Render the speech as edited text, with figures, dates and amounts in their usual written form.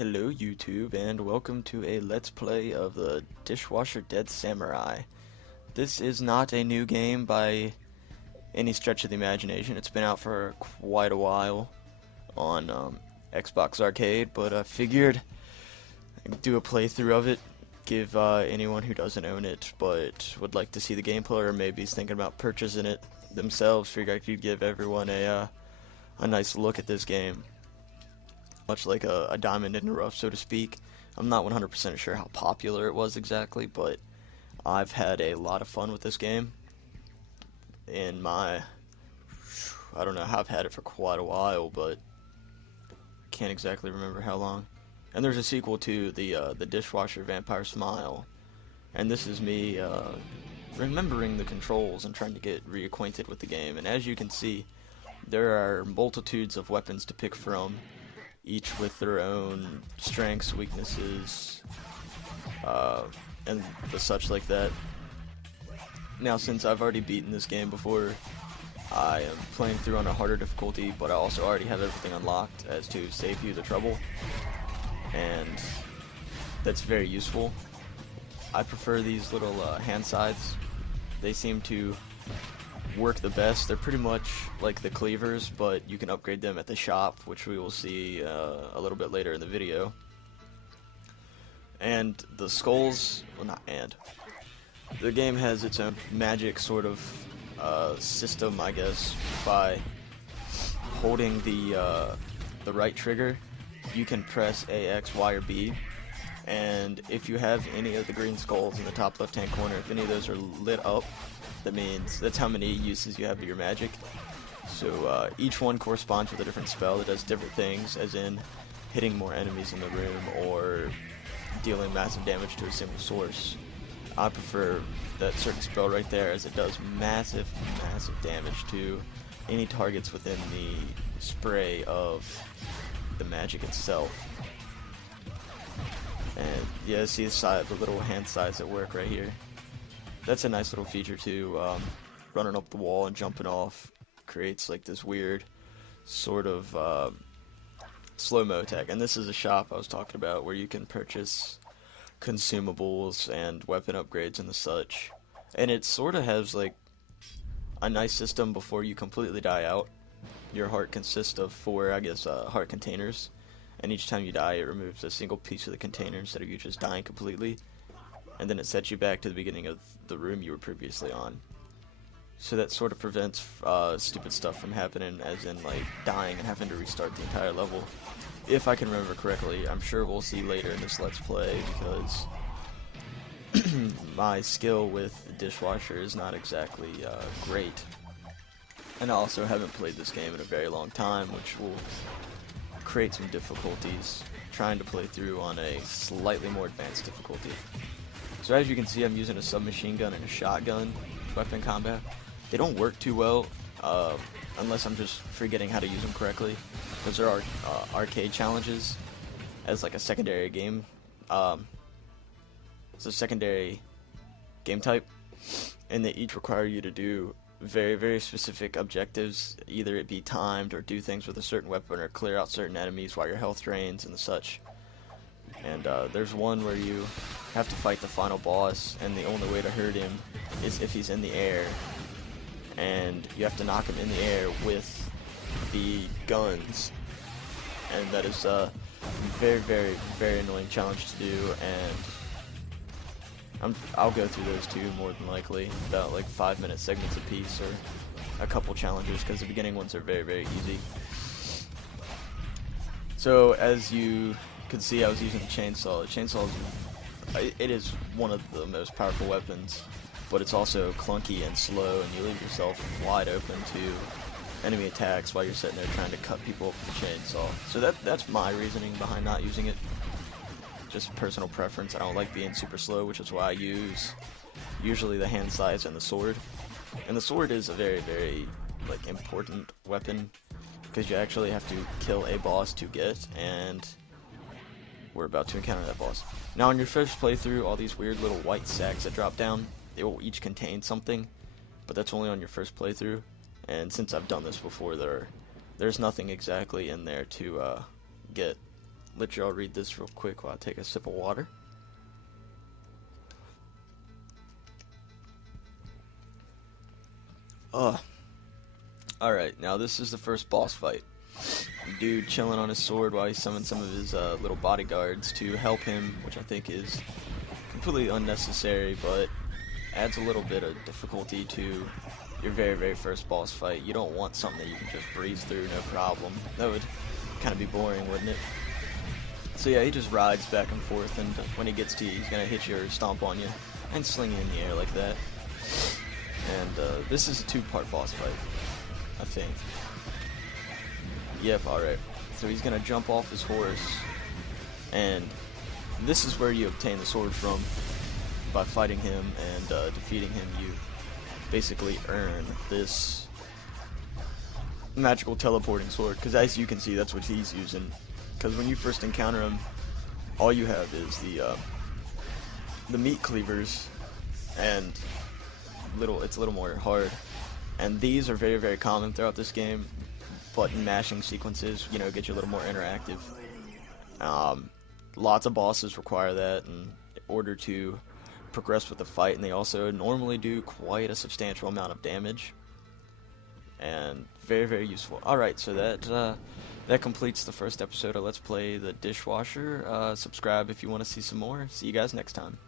Hello YouTube and welcome to a Let's Play of the Dishwasher Dead Samurai. This is not a new game by any stretch of the imagination. It's been out for quite a while on Xbox Arcade, but I figured I'd do a playthrough of it, give anyone who doesn't own it but would like to see the gameplay or maybe is thinking about purchasing it themselves, figure I could give everyone a nice look at this game. Much like a diamond in the rough, so to speak. I'm not 100% sure how popular it was exactly, but I've had a lot of fun with this game. In my, I don't know, I've had it for quite a while, but can't exactly remember how long. And there's a sequel to the Dishwasher Vampire Smile, and this is me remembering the controls and trying to get reacquainted with the game. And as you can see, there are multitudes of weapons to pick from, each with their own strengths, weaknesses, and the such like that. Now, since I've already beaten this game before, I am playing through on a harder difficulty, but I also already have everything unlocked as to save you the trouble, and that's very useful. I prefer these little hand sides. They seem to work the best. They're pretty much like the cleavers, but you can upgrade them at the shop, which we will see a little bit later in the video. And the skulls, well, not and. The game has its own magic sort of system, I guess. By holding the right trigger, you can press A, X, Y, or B, and if you have any of the green skulls in the top left-hand corner, if any of those are lit up, that means that's how many uses you have of your magic. So each one corresponds with a different spell that does different things, as in hitting more enemies in the room or dealing massive damage to a single source. I prefer that certain spell right there, as it does massive damage to any targets within the spray of the magic itself. And yeah, see the little hand sides at work right here. That's a nice little feature too. Running up the wall and jumping off creates like this weird sort of slow-mo tech. And this is a shop I was talking about where you can purchase consumables and weapon upgrades and the such. And it sort of has like a nice system before you completely die out. Your heart consists of 4, I guess, heart containers. And each time you die, it removes a single piece of the container instead of you just dying completely. And then it sets you back to the beginning of the room you were previously on. So that sort of prevents stupid stuff from happening, as in like dying and having to restart the entire level. If I can remember correctly. I'm sure we'll see later in this Let's Play, because my skill with the Dishwasher is not exactly great. And I also haven't played this game in a very long time, which will create some difficulties trying to play through on a slightly more advanced difficulty. So as you can see, I'm using a submachine gun and a shotgun weapon combat. They don't work too well unless I'm just forgetting how to use them correctly, because there are arcade challenges as like a secondary game. It's a secondary game type, and they each require you to do very specific objectives, either it be timed or do things with a certain weapon or clear out certain enemies while your health drains and the such. And there's one where you have to fight the final boss, and the only way to hurt him is if he's in the air, and you have to knock him in the air with the guns, and that is a very annoying challenge to do. And I'll go through those two more than likely, about like 5-minute segments apiece, or a couple challenges, because the beginning ones are very easy. So as you could see, I was using a chainsaw. The chainsaw it is one of the most powerful weapons, but it's also clunky and slow, and you leave yourself wide open to enemy attacks while you're sitting there trying to cut people up with the chainsaw. So that's my reasoning behind not using it. Just personal preference. I don't like being super slow, which is why I use usually the hand size and the sword. And the sword is a very like important weapon, because you actually have to kill a boss to get, and we're about to encounter that boss. Now, on your first playthrough, all these weird little white sacks that drop down, they will each contain something, but that's only on your first playthrough. And since I've done this before, there's nothing exactly in there to get. let y'all read this real quick while I take a sip of water. Alright, now this is the first boss fight. Dude chilling on his sword while he summons some of his little bodyguards to help him, which I think is completely unnecessary, but adds a little bit of difficulty to your very first boss fight. You don't want something that you can just breeze through, no problem. That would kind of be boring, wouldn't it? So yeah, he just rides back and forth, and when he gets to you, he's going to hit you or stomp on you and sling you in the air like that. And this is a two-part boss fight, I think. Yep, alright. So he's going to jump off his horse, and this is where you obtain the sword from. By fighting him and defeating him, you basically earn this magical teleporting sword, because as you can see, that's what he's using. Because when you first encounter him, all you have is the meat cleavers, and it's a little more hard. And these are very common throughout this game. Button mashing sequences, you know, get you a little more interactive. Lots of bosses require that in order to progress with the fight, and they also normally do quite a substantial amount of damage, and very useful. Alright, so that completes the first episode of Let's Play the Dishwasher. Subscribe if you want to see some more. See you guys next time.